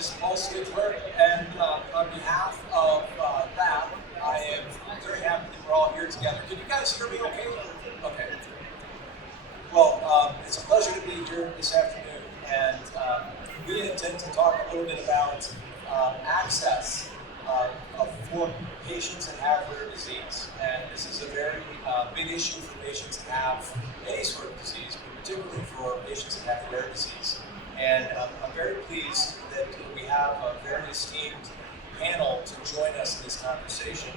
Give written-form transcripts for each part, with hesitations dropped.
is Paul Stickler, and on behalf of RAAP, I am very happy that we're all here together. Can you guys hear me okay? Okay. Well, it's a pleasure to be here this afternoon, and we intend to talk a little bit about access for patients that have rare disease. And this is a very big issue for patients that have any sort of disease, but particularly for patients that have rare disease. And I'm very pleased that we have a very esteemed panel to join us in this conversation.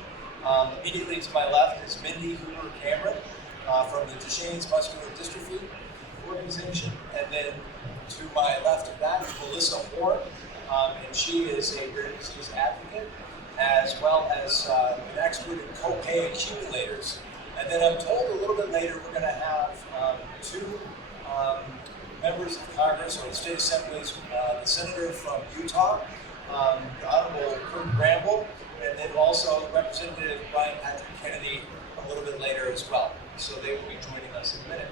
Immediately to my left is Mindy Hoover-Cameron from the Duchenne's Muscular Dystrophy Organization. And then to my left of that is Melissa Horn, and she is a rare disease advocate, as well as an expert in copay accumulators. And then I'm told a little bit later we're going to have two members of Congress or the state assemblies, the senator from Utah, the Honorable Kurt Bramble, and then also Representative Brian Patrick Kennedy a little bit later as well. So they will be joining us in a minute.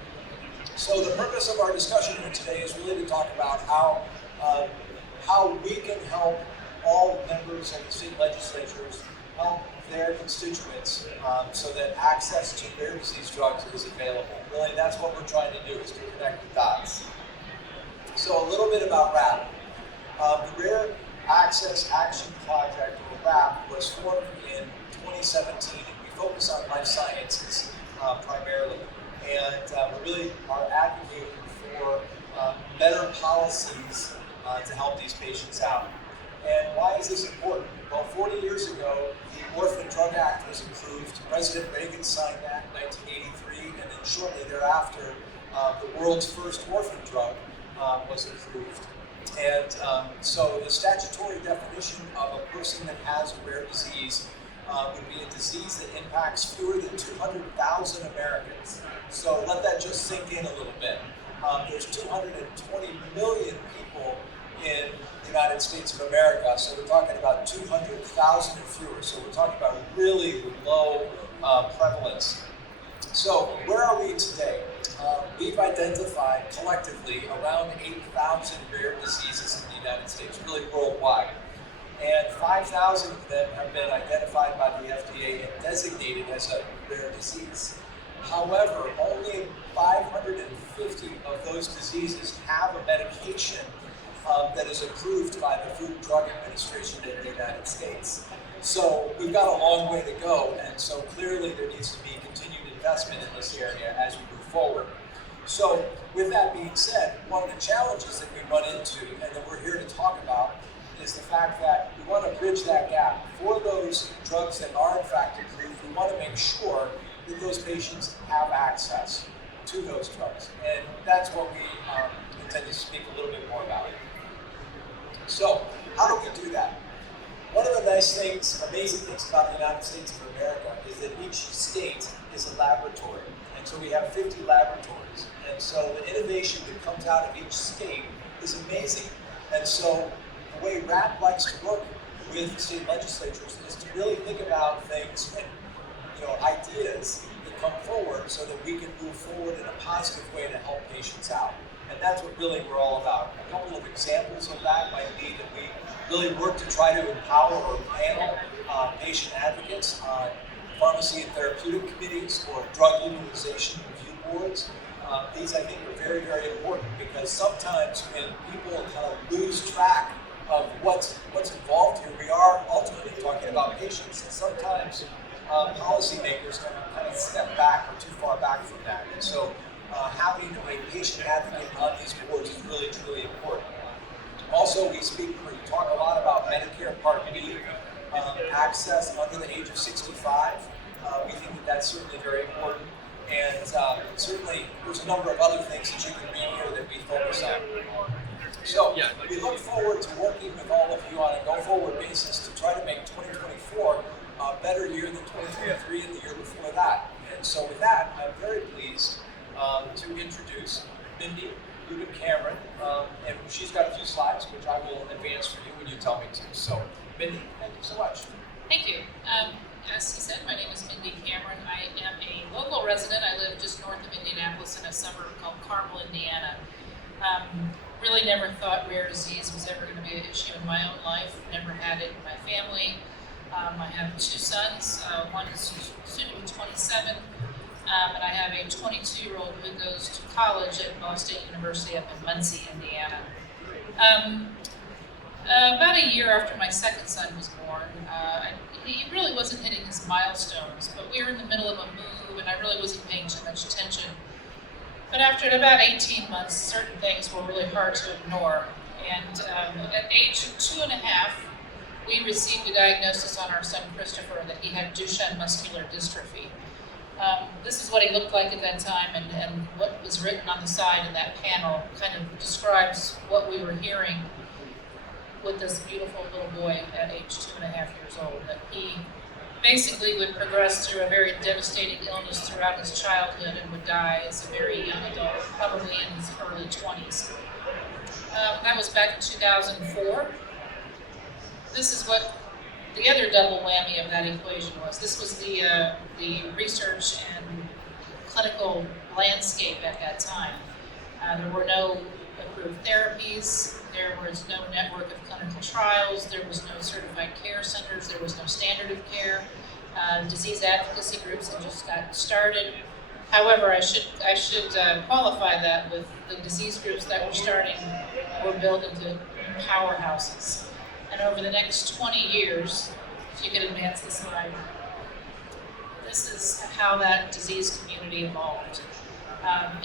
So the purpose of our discussion here today is really to talk about how we can help all members of the state legislatures help their constituents so that access to rare disease drugs is available. Really, that's what we're trying to do, is to connect the dots. So a little bit about RAAP. The Rare Access Action Project, or RAAP, was formed in 2017, and we focus on life sciences primarily. And we really are advocating for better policies to help these patients out. And why is this important? Well, 40 years ago, the Orphan Drug Act was approved. President Reagan signed that in 1983, and then shortly thereafter, the world's first orphan drug was approved. And so the statutory definition of a person that has a rare disease would be a disease that impacts fewer than 200,000 Americans. So let that just sink in a little bit. There's 220 million people in the United States of America, so we're talking about 200,000 and fewer. So we're talking about really low prevalence. So where are we today? We've identified collectively around 8,000 rare diseases in the United States, really worldwide. And 5,000 of them have been identified by the FDA and designated as a rare disease. However, only 550 of those diseases have a medication that is approved by the Food and Drug Administration in the United States. So we've got a long way to go, and so clearly there needs to be continued investment in this area as we move forward. So with that being said, one of the challenges that we run into and that we're here to talk about is the fact that we want to bridge that gap. For those drugs that are in fact approved, we want to make sure that those patients have access to those drugs. And that's what we intend to speak a little bit more about. So how do we do that? One of the nice things, amazing things about the United States of America is that each state is a laboratory. And so we have 50 laboratories. And so the innovation that comes out of each state is amazing. And so the way RAAP likes to work with state legislatures is to really think about things and ideas that come forward so that we can move forward in a positive way to help patients out. And that's what really we're all about. A couple of examples of that might be that we really work to try to empower or panel patient advocates on pharmacy and therapeutic committees or drug utilization review boards. These, I think, are very, very important because sometimes when people kind of lose track of what's involved here, we are ultimately talking about patients, and sometimes policymakers kind of step back or too far back from that. And so having a patient advocate on these boards is really, truly important. Also, we talk a lot about Medicare Part B access under the age of 65. We think that that's certainly very important. And certainly, there's a number of other things that you can read here that we focus on. So we look forward to working with all of you on a go-forward basis to try to make 2024 a better year than 2023 and the year before that. And so with that, I'm very pleased to introduce Mindy Hoover-Cameron, and she's got a few slides which I will advance for you when you tell me to. So Mindy, thank you so much. Thank you. As he said, my name is Mindy Cameron. I am a local resident. I live just north of Indianapolis in a suburb called Carmel, Indiana. Really never thought rare disease was ever going to be pregnancy issue in my own life, never had it in my family. I have 2 sons, one is soon to be 27, and I have a 22-year-old who goes to college at Ball State University up in Muncie, Indiana. About a year after my second son was born, he really wasn't hitting his milestones, but we were in the middle of a move and I really wasn't paying too much attention. But after about 18 months, certain things were really hard to ignore. And at age 2.5, we received a diagnosis on our son Christopher that he had Duchenne muscular dystrophy. This is what he looked like at that time, and what was written on the side in that panel kind of describes what we were hearing with this beautiful little boy at age 2.5 years old, that he basically would progress through a very devastating illness throughout his childhood and would die as a very young adult, probably in his early 20s. That was back in 2004. This is what the other double whammy of that equation was. This was the research and clinical landscape at that time. There were no approved therapies, there was no network of clinical trials, there was no certified care centers, there was no standard of care. Disease advocacy groups had just got started. However, I should qualify that with the disease groups that were starting were built into powerhouses. And over the next 20 years, if you could advance the slide, this is how that disease community evolved.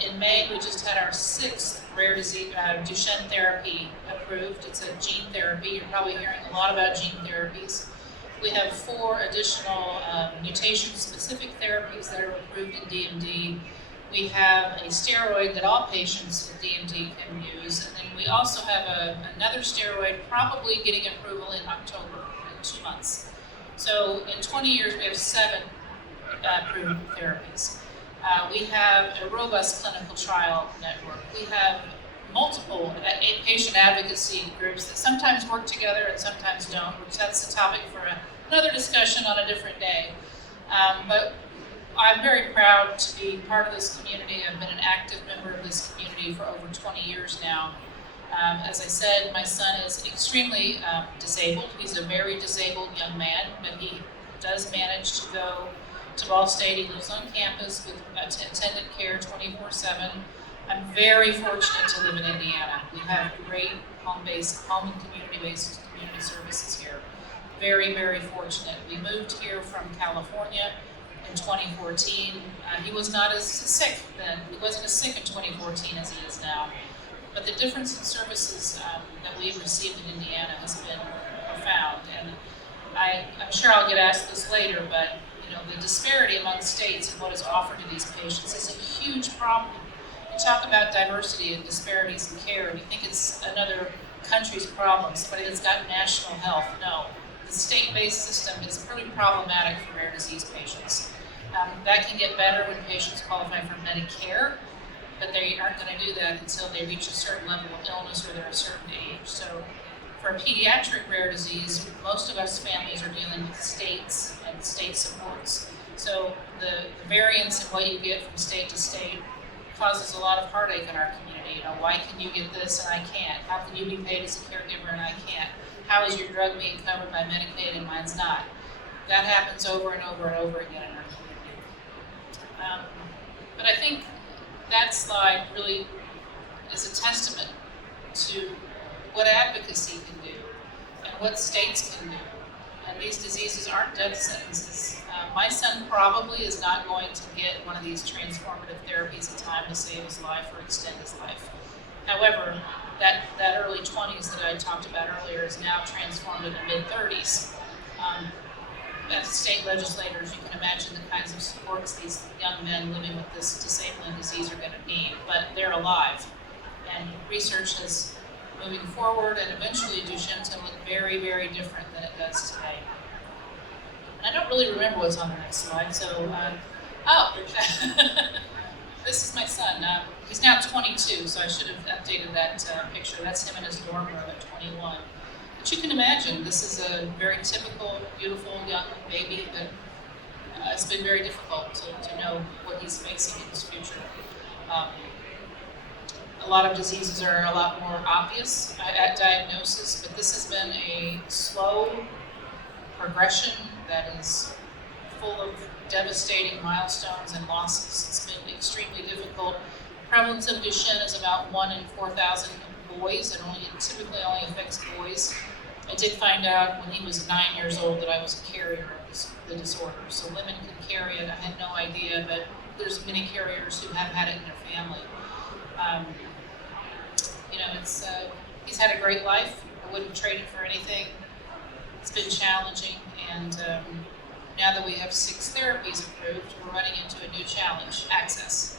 In May, we just had our 6th rare disease Duchenne therapy approved. It's a gene therapy. You're probably hearing a lot about gene therapies. We have 4 additional mutation-specific therapies that are approved in DMD. We have a steroid that all patients with DMD can use, and then we also have another steroid probably getting approval in October, in 2 months. So in 20 years, we have 7 approved therapies. We have a robust clinical trial network. We have multiple patient advocacy groups that sometimes work together and sometimes don't, which that's a topic for another discussion on a different day. But I'm very proud to be part of this community. I've been an active member of this community for over 20 years now. As I said, my son is extremely disabled. He's a very disabled young man, but he does manage to go to Ball State. He lives on campus with attendant care 24/7. I'm very fortunate to live in Indiana. We have great home and community-based community services here. Very, very fortunate. We moved here from California in 2014. He was not as sick then. He wasn't as sick in 2014 as he is now. But the difference in services that we've received in Indiana has been profound. And I'm sure I'll get asked this later, but the disparity among states and what is offered to these patients is a huge problem. You talk about diversity and disparities in care, and you think it's another country's problem, somebody that's got national health. No, the state-based system is pretty problematic for rare disease patients. That can get better when patients qualify for Medicare, but they aren't going to do that until they reach a certain level of illness or they're a certain age. So for a pediatric rare disease, most of us families are dealing with states and state supports. So the variance in what you get from state to state causes a lot of heartache in our community. Why can you get this and I can't? How can you be paid as a caregiver and I can't? How is your drug being covered by Medicaid and mine's not? That happens over and over and over again in our community. But I think that slide really is a testament to what advocacy can do and what states can do. And these diseases aren't death sentences. My son probably is not going to get one of these transformative therapies in time to save his life or extend his life. However, that early 20s that I talked about earlier is now transformed in the mid-30s. As state legislators, you can imagine the kinds of supports these young men living with this disabling disease are going to need, but they're alive. And research is moving forward, and eventually Duchenne's going to look very, very different than it does today. And I don't really remember what's on the next slide, so, this is my son. He's now 22, so I should have updated that picture. That's him in his dorm room at 21. But you can imagine, this is a very typical, beautiful young baby that it's been very difficult to know what he's facing in his future. A a lot of diseases are a lot more obvious at diagnosis, but this has been a slow progression that is full of devastating milestones and losses. It's been extremely difficult. Prevalence of Duchenne is about 1 in 4,000 boys, and typically only affects boys. I did find out when he was 9 years old that I was a carrier of the disorder. So women can carry it. I had no idea, but there's many carriers who have had it in their family. He's had a great life. I wouldn't trade it for anything. It's been challenging, and now that we have 6 therapies approved, we're running into a new challenge: access.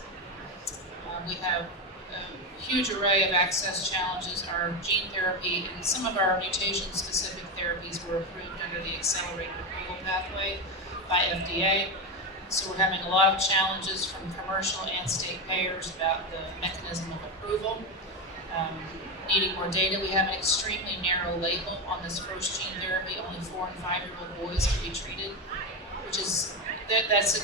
We have a huge array of access challenges. Our gene therapy and some of our mutation-specific therapies were approved under the accelerated approval pathway by FDA. So we're having a lot of challenges from commercial and state payers about the mechanism of approval. Needing more data. We have an extremely narrow label on this first gene therapy. Only 4 and 5-year-old boys can be treated, which is it's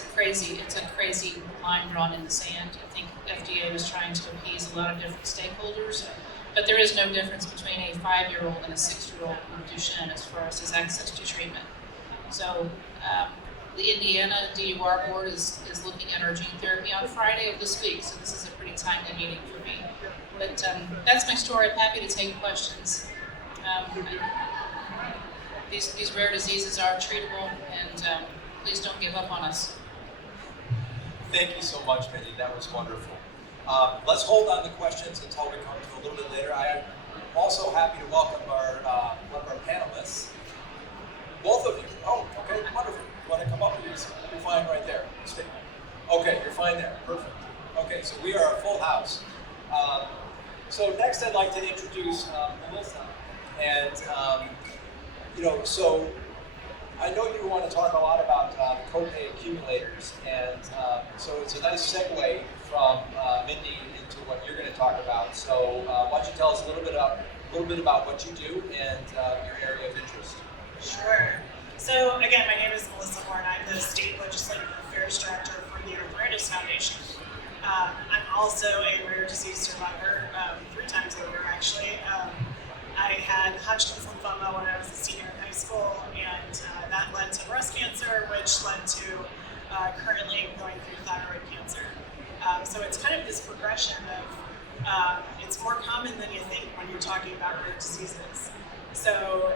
a crazy line drawn in the sand. I think FDA was trying to appease a lot of different stakeholders, but there is no difference between a 5-year-old and a 6-year-old with Duchenne as far as his access to treatment. So the Indiana DUR board is looking at our gene therapy on Friday of this week, so this is a pretty timely meeting for me. But that's my story. I'm happy to take questions. These rare diseases are treatable, and please don't give up on us. Thank you so much, Mindy. That was wonderful. Let's hold on the questions until we come to a little bit later. I am also happy to welcome one of our panelists. Both of you. Oh, okay, wonderful. You want to come up? You're fine right there. Stay. Okay, you're fine there. Perfect. Okay, so we are a full house. So next I'd like to introduce Melissa. And, so I know you want to talk a lot about copay accumulators. And so it's a nice segue from Mindy into what you're going to talk about. So why don't you tell us a little bit about what you do and your area of interest. Sure. So again, my name is Melissa Horn. I'm the State Legislative Affairs Director for the Arthritis Foundation. I'm also a rare disease survivor, 3 times over actually. I had Hodgkin's lymphoma when I was a senior in high school, and that led to breast cancer, which led to currently going through thyroid cancer. So it's kind of this progression of, it's more common than you think when you're talking about rare diseases. So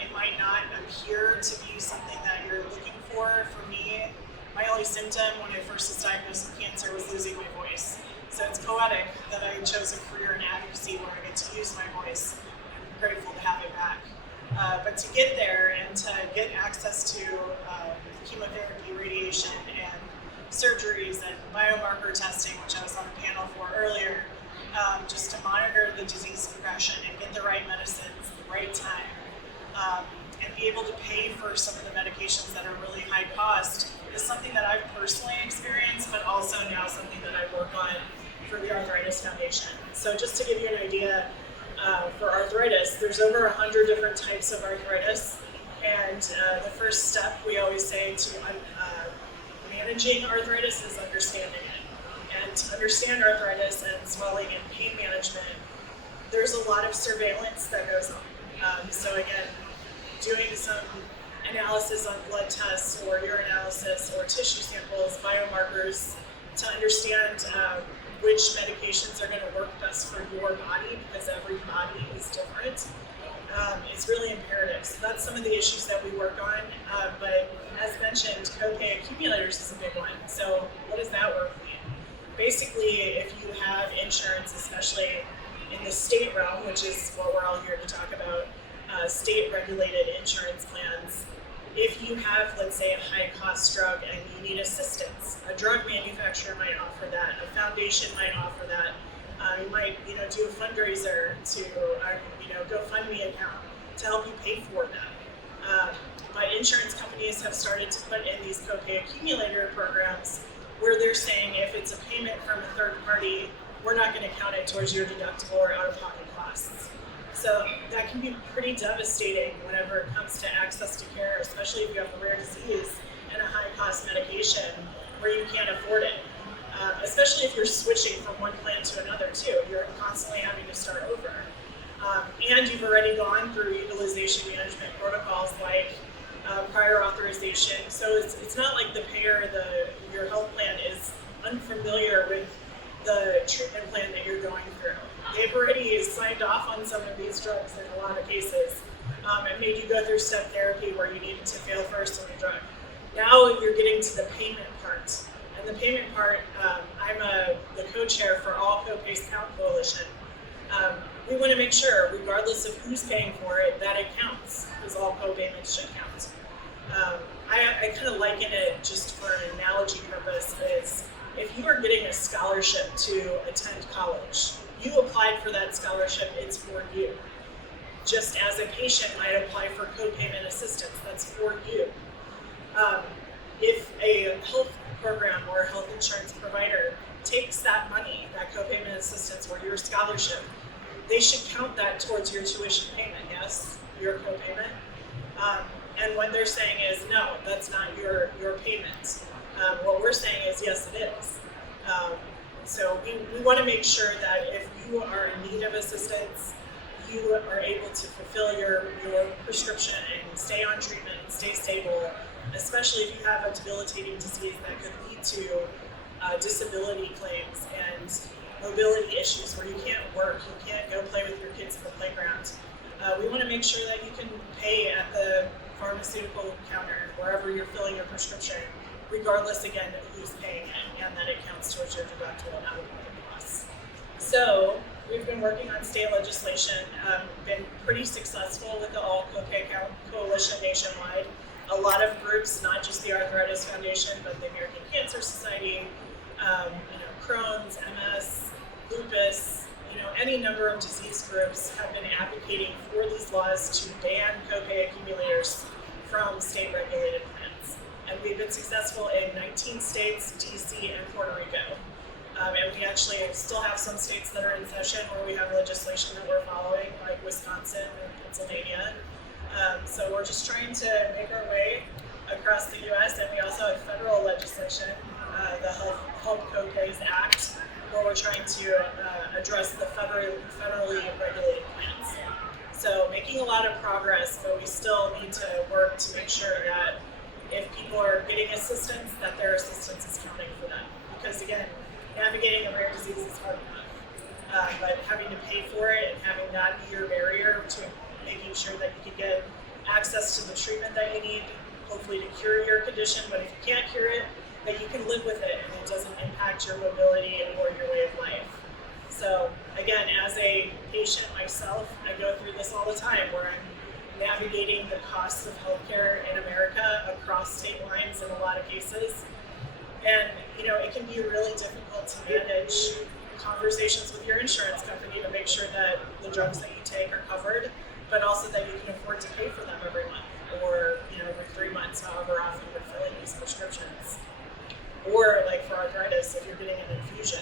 it might not appear to be something that you're looking for. For me, my only symptom when I first was diagnosed with cancer was losing my voice. So it's poetic that I chose a career in advocacy where I get to use my voice. I'm grateful to have it back. But to get there and to get access to chemotherapy, radiation, and surgeries and biomarker testing, which I was on the panel for earlier, just to monitor the disease progression and get the right medicines at the right time, and be able to pay for some of the medications that are really high cost is something that I've personally experienced, but also now something that I work on for the Arthritis Foundation. So just to give you an idea, for arthritis, there's over 100 different types of arthritis, and the first step we always say to managing arthritis is understanding it. And to understand arthritis and swelling and pain management, there's a lot of surveillance that goes on. So again, doing some analysis on blood tests or urinalysis or tissue samples, biomarkers, to understand which medications are going to work best for your body, because every body is different. It's really imperative. So that's some of the issues that we work on. But as mentioned, copay accumulators is a big one. So what does that work mean? Basically, if you have insurance, especially in the state realm, which is what we're all here to talk about, state-regulated insurance plans, if you have, let's say, a high-cost drug and you need assistance, a drug manufacturer might offer that, a foundation might offer that. You might, do a fundraiser to, GoFundMe account to help you pay for that. But insurance companies have started to put in these copay accumulator programs where they're saying if it's a payment from a third party, we're not going to count it towards your deductible or out-of-pocket costs. So that can be pretty devastating whenever it comes to access to care, especially if you have a rare disease and a high-cost medication where you can't afford it. especially if you're switching from one plan to another too. You're constantly having to start over. And you've already gone through utilization management protocols like prior authorization. So it's not like the payer, your health plan is unfamiliar with the treatment plan that you're going through. They've already signed off on some of these drugs in a lot of cases and made you go through step therapy where you needed to fail first on a drug. Now you're getting to the payment part. And the payment part, I'm the co-chair for All Co-Pays Count Coalition. We want to make sure, regardless of who's paying for it, that it counts, because all co-payments should count. I kind of liken it, just for an analogy purpose, is if you are getting a scholarship to attend college, you applied for that scholarship, it's for you. Just as a patient might apply for co-payment assistance, that's for you. If a health program or a health insurance provider takes that money, that co-payment assistance or your scholarship, they should count that towards your tuition payment, yes, your co-payment. And what they're saying is, no, that's not your payment. What we're saying is, yes, it is. So we want to make sure that if you are in need of assistance, you are able to fulfill your prescription and stay on treatment and stay stable, especially if you have a debilitating disease that could lead to disability claims and mobility issues where you can't work, you can't go play with your kids in the playground. We want to make sure that you can pay at the pharmaceutical counter, wherever you're filling your prescription, regardless, again, of who's paying it, and that it counts towards your deductible and out-of-pocket costs. So we've been working on state legislation, been pretty successful with the All Co-Pay Count Coalition nationwide. A lot of groups, not just the Arthritis Foundation, but the American Cancer Society, Crohn's, MS, lupus, any number of disease groups have been advocating for these laws to ban copay accumulators from state-regulated plans. And we've been successful in 19 states, DC, and Puerto Rico. And we actually still have some states that are in session where we have legislation that we're following, like Wisconsin and Pennsylvania. So we're just trying to make our way across the U.S. And we also have federal legislation, the Health Copays Act, where we're trying to address the federally regulated plans. So making a lot of progress, but we still need to work to make sure that if people are getting assistance, that their assistance is counting for them. Because again, navigating a rare disease is hard enough, but having to pay for it and having that be your barrier to making sure that you can get access to the treatment that you need, hopefully to cure your condition, but if you can't cure it, that you can live with it and it doesn't impact your mobility or your way of life. So again, as a patient myself, I go through this all the time where I'm navigating the costs of healthcare in America across state lines in a lot of cases. And it can be really difficult to manage conversations with your insurance company to make sure that the drugs that you take are covered, but also that you can afford to pay for them every month or every 3 months, however often you're filling these prescriptions. Or like for arthritis, if you're getting an infusion,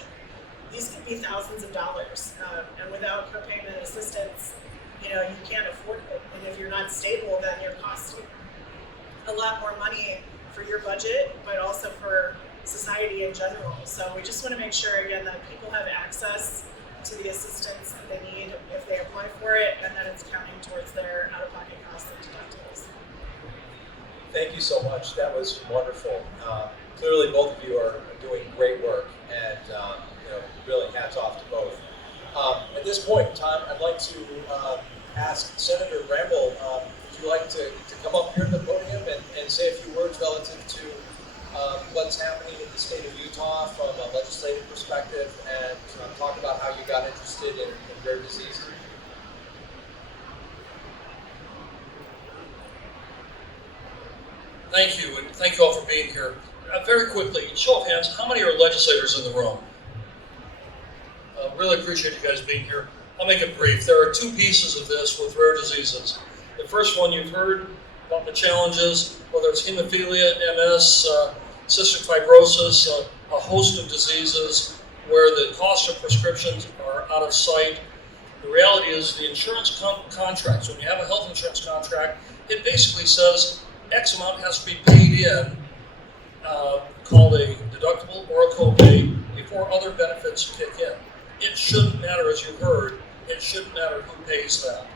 these could be thousands of dollars, and without copayment assistance, you can't afford it. And if you're not stable, then you're costing a lot more money for your budget, but also for society in general. So we just want to make sure, again, that people have access to the assistance that they need if they apply for it, and that it's counting towards their out-of-pocket costs and deductibles. Thank you so much. That was wonderful. Clearly, both of you are doing great work, and really hats off to both. At this point in time, I'd like to ask Senator Bramble, would you like to come up here to the podium and say a few words relative to what's happening in the state of Utah from a legislative perspective, and talk about how you got interested in rare disease? Thank you, and thank you all for being here. Very quickly, show of hands, how many are legislators in the room? Really appreciate you guys being here. I'll make it brief. There are two pieces of this with rare diseases. The first one you've heard about the challenges, whether it's hemophilia, MS, cystic fibrosis, a host of diseases where the cost of prescriptions are out of sight. The reality is the insurance contracts, when you have a health insurance contract, it basically says X amount has to be paid in, called a deductible or a copay, before other benefits kick in. It shouldn't matter, as you heard, it shouldn't matter who pays that.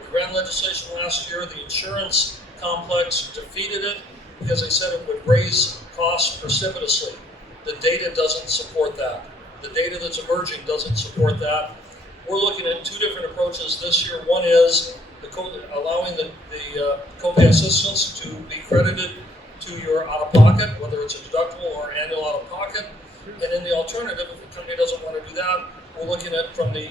We ran legislation last year, the insurance complex defeated it because they said it would raise costs precipitously. The data doesn't support that. The data that's emerging doesn't support that. We're looking at two different approaches this year. One is allowing the copay assistance to be credited to your out-of-pocket, whether it's a deductible or annual out-of-pocket. And in the alternative, if the company doesn't want to do that, we're looking at from the,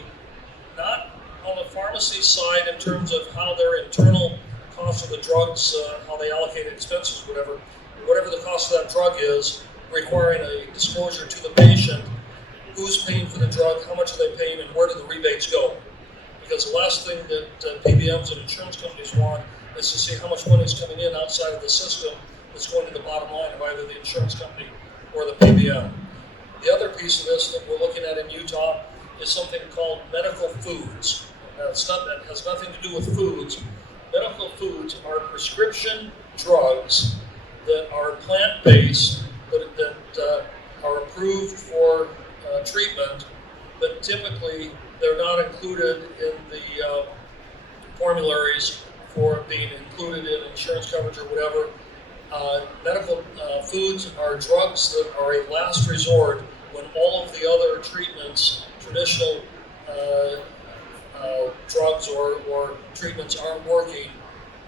not on the pharmacy side in terms of how their internal cost of the drugs, how they allocate expenses, whatever the cost of that drug is, requiring a disclosure to the patient, who's paying for the drug, how much are they paying, and where do the rebates go? Because the last thing that PBMs and insurance companies want is to see how much money is coming in outside of the system that's going to the bottom line of either the insurance company or the PBM. The other piece of this that we're looking at in Utah is something called medical foods. That has nothing to do with foods. Medical foods are prescription drugs that are plant-based, that are approved for treatment, but typically they're not included in the formularies for being included in insurance coverage or whatever. Medical foods are drugs that are a last resort when all of the other treatments, traditional drugs or treatments aren't working.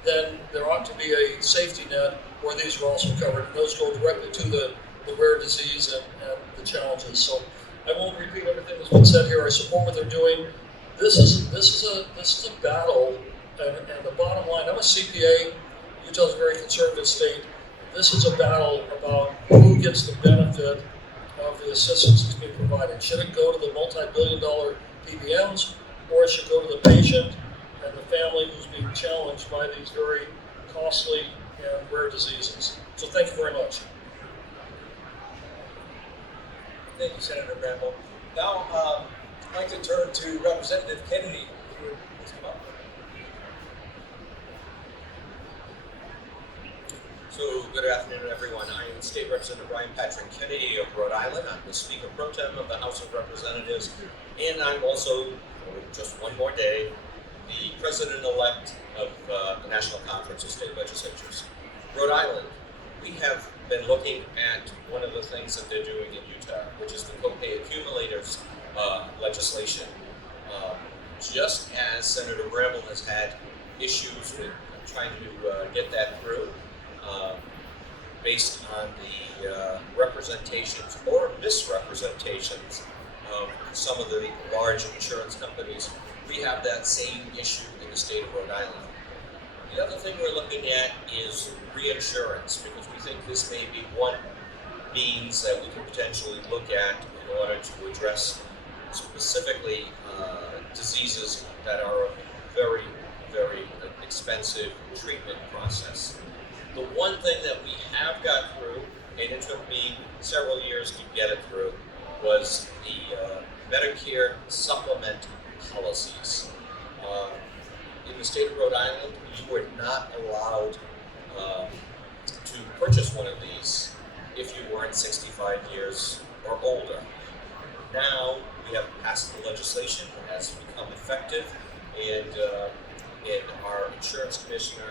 Then there ought to be a safety net where these are also covered, and those go directly to the rare disease and the challenges. So I won't repeat everything that's been said here. I support what they're doing. This is a battle, and the bottom line. I'm a CPA. Utah's a very conservative state. This is a battle about who gets the benefit of the assistance that's being provided. Should it go to the multi-billion-dollar PBMs, or it should go to the patient and the family who's being challenged by these very costly and rare diseases? So thank you very much. Thank you, Senator Bramble. Now, I'd like to turn to Representative Kennedy. If you would please come up. So, good afternoon, everyone. I am State Representative Brian Patrick Kennedy of Rhode Island. I'm the Speaker Pro Tem of the House of Representatives, and I'm also, just one more day, the President-elect of the National Conference of State Legislatures. Rhode Island, we have been looking at one of the things that they're doing in Utah, which is the copay accumulators legislation. Just as Senator Bramble has had issues with trying to get that through, based on the representations or misrepresentations of some of the large insurance companies, we have that same issue in the state of Rhode Island. The other thing we're looking at is reinsurance, because we think this may be one means that we can potentially look at in order to address specifically diseases that are a very, very expensive treatment process. The one thing that we have got through, and it took me several years to get it through, was the Medicare supplement policies. In the state of Rhode Island, you were not allowed to purchase one of these if you weren't 65 years or older. Now, we have passed the legislation, it has become effective, and our insurance commissioner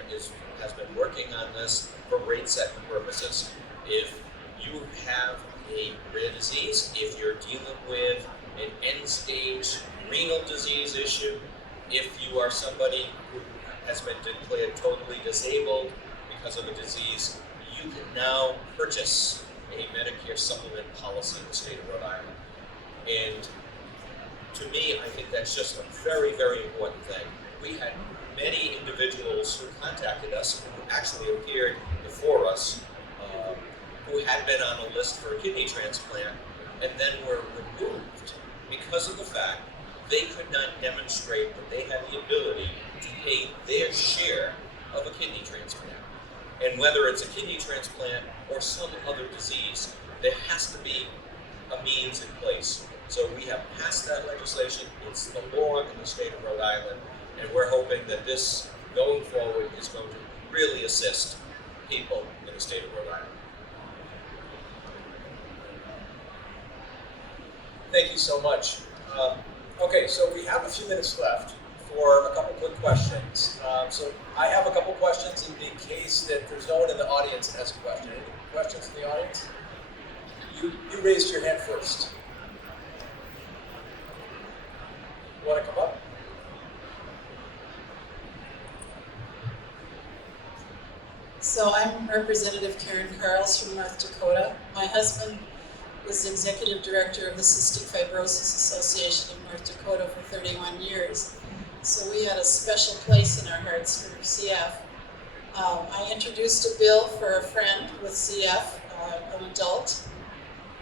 has been working on this for rate setting purposes. If you have a rare disease, if you're dealing with an end-stage renal disease issue, if you are somebody who has been declared totally disabled because of a disease, you can now purchase a Medicare supplement policy in the state of Rhode Island. And to me, I think that's just a very, very important thing. We had many individuals who contacted us, who actually appeared before us, who had been on a list for a kidney transplant, and then were removed because of the fact they could not demonstrate that they had the ability to pay their share of a kidney transplant. And whether it's a kidney transplant or some other disease, there has to be a means in place. So we have passed that legislation. It's the law in the state of Rhode Island, and we're hoping that this, going forward, is going to really assist people in the state of Rhode Island. Thank you so much. Okay, so we have a few minutes left for a couple quick questions. So I have a couple questions in the case that there's no one in the audience that has a question. Any questions in the audience? You raised your hand first. You want to come up? So I'm Representative Karen Carls from North Dakota. My husband was executive director of the Cystic Fibrosis Association of North Dakota for 31 years. So we had a special place in our hearts for CF. I introduced a bill for a friend with CF, an adult,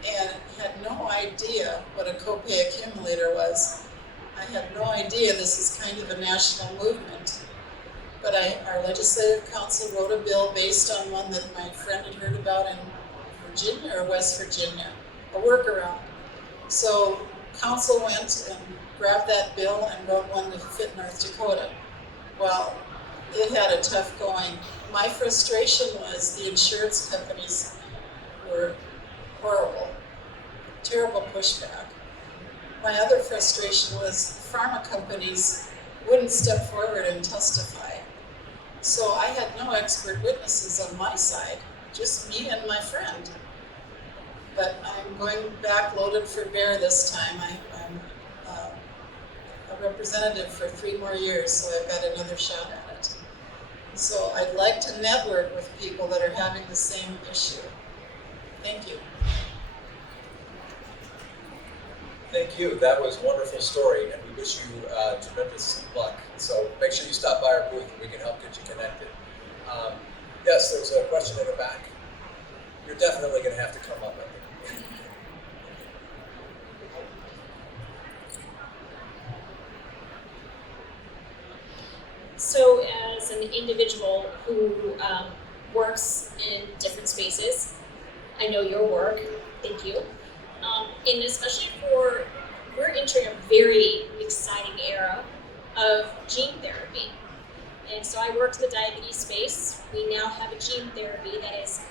and had no idea what a copay accumulator was. I had no idea this is kind of a national movement. But our legislative council wrote a bill based on one that my friend had heard about in Virginia or West Virginia, a workaround. So council went and grabbed that bill and wrote one to fit North Dakota. Well, it had a tough going. My frustration was the insurance companies were horrible, terrible pushback. My other frustration was pharma companies wouldn't step forward and testify. So I had no expert witnesses on my side, just me and my friend. But I'm going back loaded for bear this time. I'm a representative for 3 more years, so I've got another shot at it. So I'd like to network with people that are having the same issue. Thank you. Thank you. That was a wonderful story, and we wish you tremendous luck. So make sure you stop by our booth and we can help get you connected. Yes, there's a question in the back. You're definitely going to have to come up, I think. So as an individual who works in different spaces, I know your work, thank you. And especially we're entering a very exciting era of gene therapy. And so I worked in the diabetes space. We now have a gene therapy that is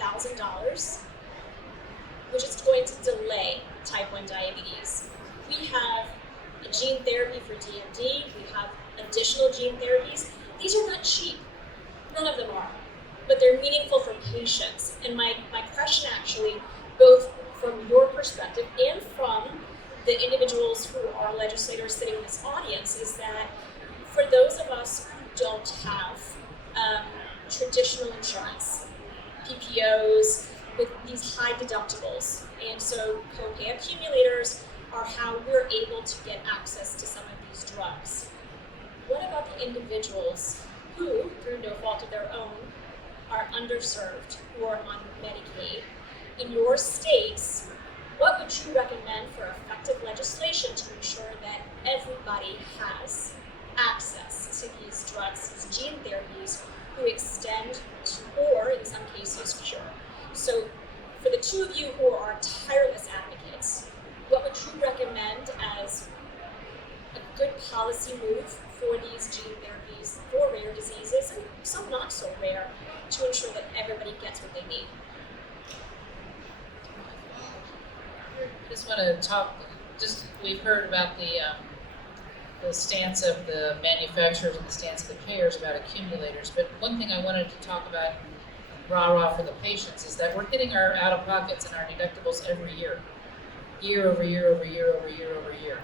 $85,000, which is going to delay type 1 diabetes. We have a gene therapy for DMD. We have additional gene therapies. These are not cheap. None of them are. But they're meaningful for patients. And my question actually, both from your perspective and from the individuals who are legislators sitting in this audience, is that for those of us who don't have traditional insurance, PPOs with these high deductibles, and so copay accumulators are how we're able to get access to some of these drugs. What about the individuals who, through no fault of their own, are underserved, who are on Medicaid? In your states, what would you recommend for effective legislation to ensure that everybody has access to these drugs, these gene therapies, who extend to, or in some cases, cure? So for the two of you who are tireless advocates, what would you recommend as a good policy move for these gene therapies for rare diseases, and some not so rare, to ensure that everybody gets what they need? I just want to talk, we've heard about the stance of the manufacturers and the stance of the payers about accumulators, but one thing I wanted to talk about RAAP for the patients is that we're hitting our out-of-pockets and our deductibles every year. Year over year over year over year over year.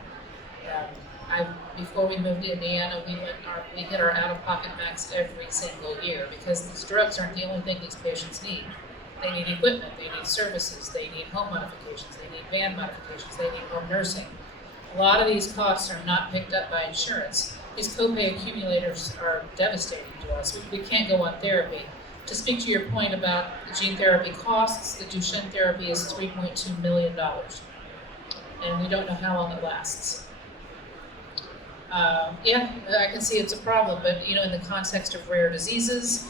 Before we moved to Indiana, we hit our out-of-pocket max every single year because these drugs aren't the only thing these patients need. They need equipment, they need services, they need home modifications, they need van modifications, they need home nursing. A lot of these costs are not picked up by insurance. These copay accumulators are devastating to us. We can't go on therapy. To speak to your point about the gene therapy costs, the Duchenne therapy is $3.2 million. And we don't know how long it lasts. Yeah, I can see it's a problem, but in the context of rare diseases,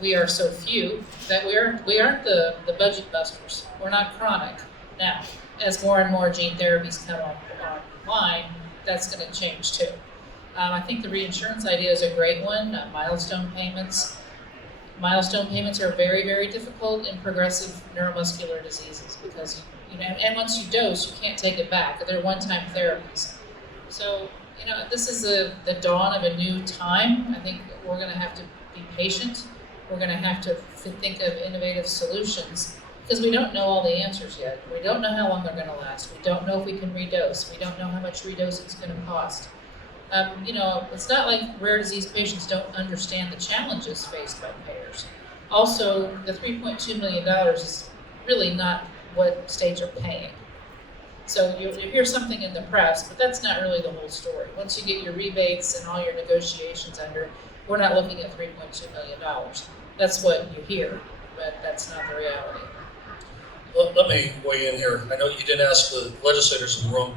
we are so few that we aren't the budget busters. We're not chronic. Now, as more and more gene therapies come online, that's going to change too. I think the reinsurance idea is a great one, milestone payments. Milestone payments are very, very difficult in progressive neuromuscular diseases because, and once you dose, you can't take it back. They're one-time therapies. So, this is the dawn of a new time. I think we're going to have to be patient. We're going to have to think of innovative solutions because we don't know all the answers yet. We don't know how long they're going to last. We don't know if we can redose. We don't know how much redosing is going to cost. It's not like rare disease patients don't understand the challenges faced by payers. Also, the $3.2 million is really not what states are paying. So you hear something in the press, but that's not really the whole story. Once you get your rebates and all your negotiations under, we're not looking at $3.2 million. That's what you hear, but that's not the reality. Well, let me weigh in here. I know you didn't ask the legislators in the room.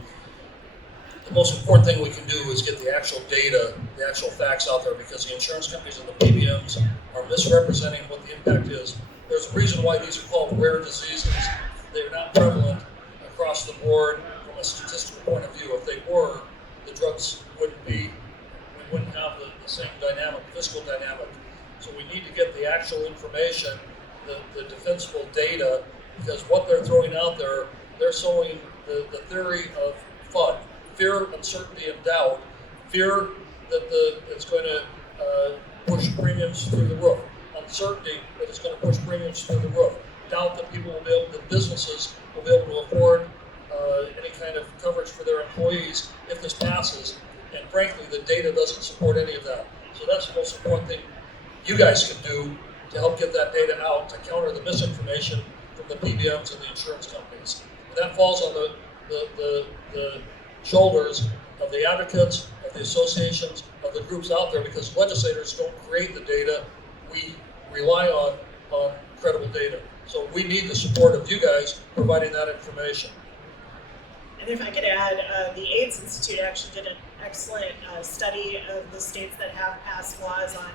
The most important thing we can do is get the actual data, the actual facts out there because the insurance companies and the PBMs are misrepresenting what the impact is. There's a reason why these are called rare diseases. They're not prevalent across the board from a statistical point of view. If they were, the drugs wouldn't be, we wouldn't have the same dynamic, fiscal dynamic. So we need to get the actual information, the defensible data, because what they're throwing out there, they're sowing the theory of FUD. Fear, uncertainty, and doubt. Fear that it's going to push premiums through the roof. Uncertainty that it's going to push premiums through the roof. Doubt that that businesses will be able to afford any kind of coverage for their employees if this passes. And frankly, the data doesn't support any of that. So that's the most important thing you guys can do to help get that data out to counter the misinformation from the PBMs and the insurance companies. And that falls on the shoulders of the advocates, of the associations, of the groups out there, because legislators don't create the data. We rely on credible data. So we need the support of you guys providing that information. And if I could add, the AIDS Institute actually did an excellent study of the states that have passed laws on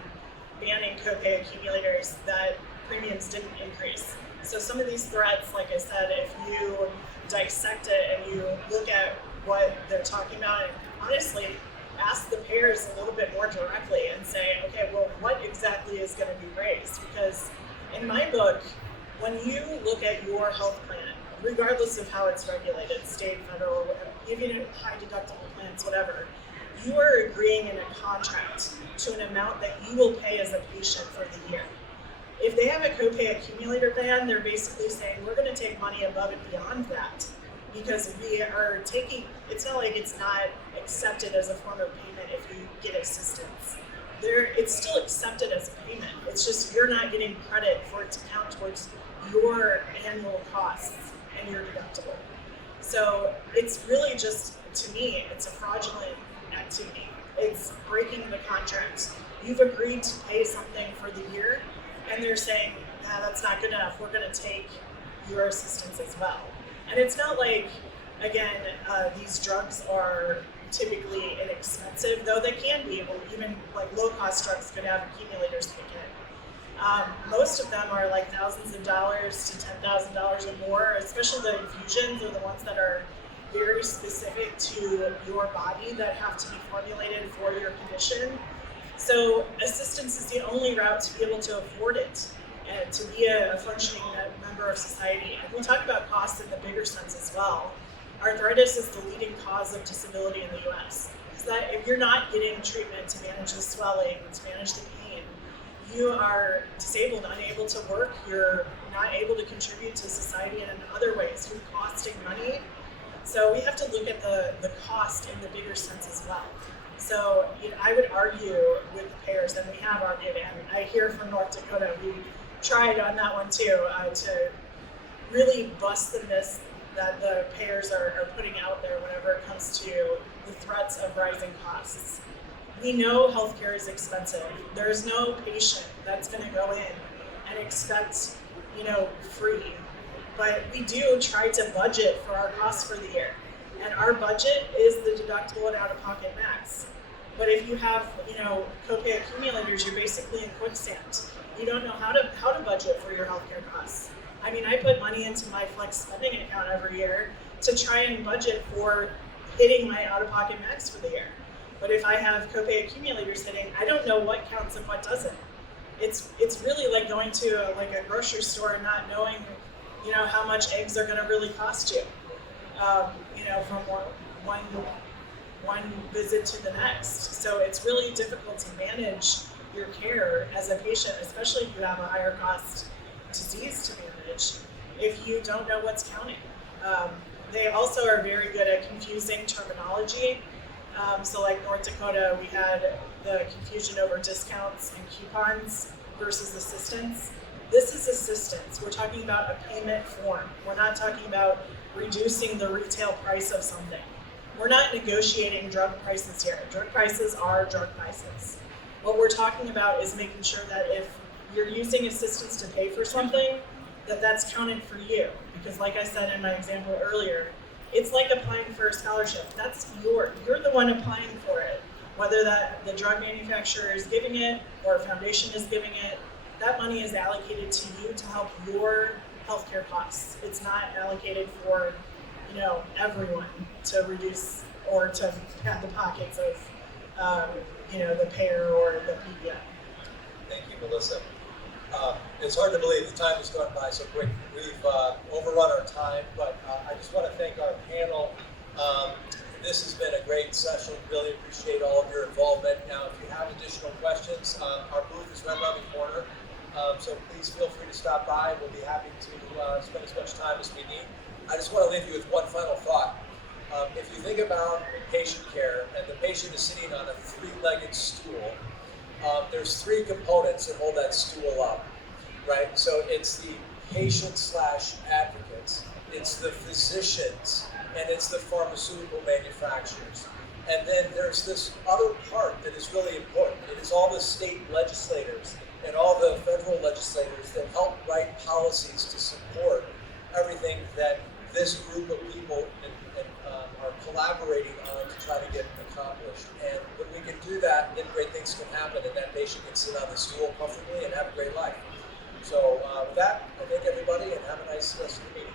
banning copay accumulators that premiums didn't increase. So some of these threats, like I said, if you dissect it and you look at what they're talking about and honestly ask the payers a little bit more directly and say, okay, well, what exactly is going to be raised? Because in my book, when you look at your health plan, regardless of how it's regulated, state, federal, even high deductible plans, whatever, you are agreeing in a contract to an amount that you will pay as a patient for the year. If they have a copay accumulator ban, they're basically saying, we're going to take money above and beyond that because we are taking, it's not like it's not accepted as a form of payment if you get assistance. It's still accepted as a payment. It's just you're not getting credit for it to count towards your annual costs and your deductible. So it's really just, to me, it's a fraudulent activity. It's breaking the contract. You've agreed to pay something for the year, and they're saying, that's not good enough. We're going to take your assistance as well. And it's not like, again, these drugs are typically inexpensive, though they can be. Even like low-cost drugs could have accumulators kick in. Most of them are like thousands of dollars to $10,000 or more, especially the infusions are the ones that are very specific to your body that have to be formulated for your condition. So assistance is the only route to be able to afford it and to be a functioning member of society. And we'll talk about costs in the bigger sense as well. Arthritis is the leading cause of disability in the US. So that if you're not getting treatment to manage the swelling, to manage the pain, you are disabled, unable to work, you're not able to contribute to society in other ways, you're costing money. So we have to look at the cost in the bigger sense as well. So I would argue with the payers, and we have argued, and I hear from North Dakota, we tried on that one too, to really bust the myth that the payers are putting out there whenever it comes to the threats of rising costs. We know healthcare is expensive. There's no patient that's going to go in and expect, free. But we do try to budget for our costs for the year. And our budget is the deductible and out-of-pocket max. But if you have, copay accumulators, you're basically in quicksand. You don't know how to budget for your healthcare costs. I mean, I put money into my flex spending account every year to try and budget for hitting my out-of-pocket max for the year. But if I have copay accumulators hitting, I don't know what counts and what doesn't. it's really like going to like a grocery store and not knowing, you know, how much eggs are going to really cost you, you know, from one visit to the next. So it's really difficult to manage your care as a patient, especially if you have a higher cost disease to manage, if you don't know what's counting. They also are very good at confusing terminology. So like North Dakota, we had the confusion over discounts and coupons versus assistance. This is assistance. We're talking about a payment form. We're not talking about reducing the retail price of something. We're not negotiating drug prices here. Drug prices are drug prices. What we're talking about is making sure that if you're using assistance to pay for something, that's counted for you. Because like I said in my example earlier, it's like applying for a scholarship. That's you're the one applying for it. Whether that the drug manufacturer is giving it or a foundation is giving it, that money is allocated to you to help your healthcare costs. It's not allocated for, you know, everyone to reduce or to pat the pockets of, you know, the payer or the PBM. Thank you, Melissa. It's hard to believe the time has gone by so quick. We've overrun our time, but I just want to thank our panel. This has been a great session. Really appreciate all of your involvement. Now, if you have additional questions, our booth is right around the corner, so please feel free to stop by. We'll be happy to spend as much time as we need. I just want to leave you with one final thought. If you think about patient care and the patient is sitting on a three-legged stool, there's three components that hold that stool up, right? So it's the patient/advocates, it's the physicians, and it's the pharmaceutical manufacturers. And then there's this other part that is really important. It is all the state legislators and all the federal legislators that help write policies to support everything that this group of people are collaborating on to try to get accomplished. And when we can do that, then great things can happen, and that patient can sit on the stool comfortably and have a great life. So with that, I thank everybody and have a nice rest of the meeting.